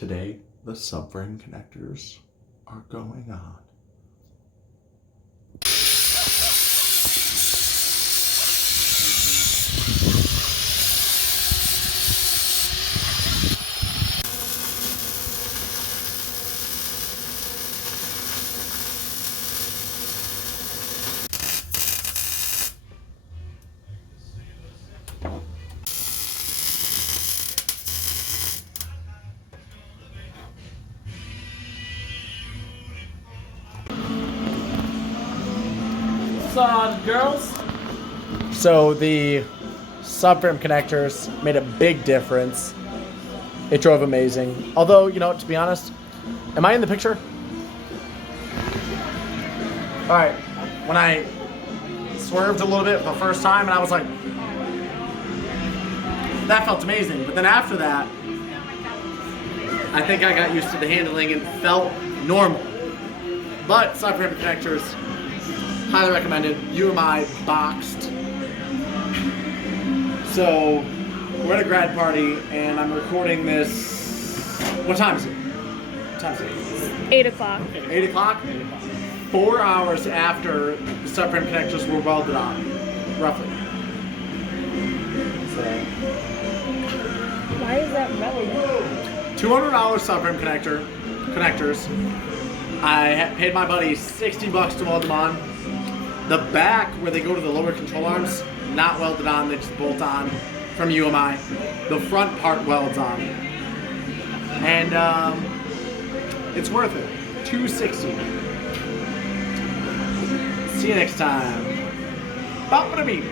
Today, the subframe connectors are going on. Girls. So the subframe connectors made a big difference. It drove amazing. Although, you know, to be honest, am I in the picture? All right, when I swerved a little bit the first time and I was like, that felt amazing. But then after that, I think I got used to the handling and felt normal. But subframe connectors, highly recommended. UMI boxed. So we're at a grad party and I'm recording this. What time is it? What time is it? 8 o'clock. 8 o'clock? 4 hours after the subframe connectors were welded on, roughly. So, Why is that relevant? $200 subframe connectors. I paid my buddy $60 to weld them on. The back, where they go to the lower control arms, not welded on, they just bolt on from UMI. The front part welds on. And it's worth it. $260. See you next time. Bop-a-da-beep.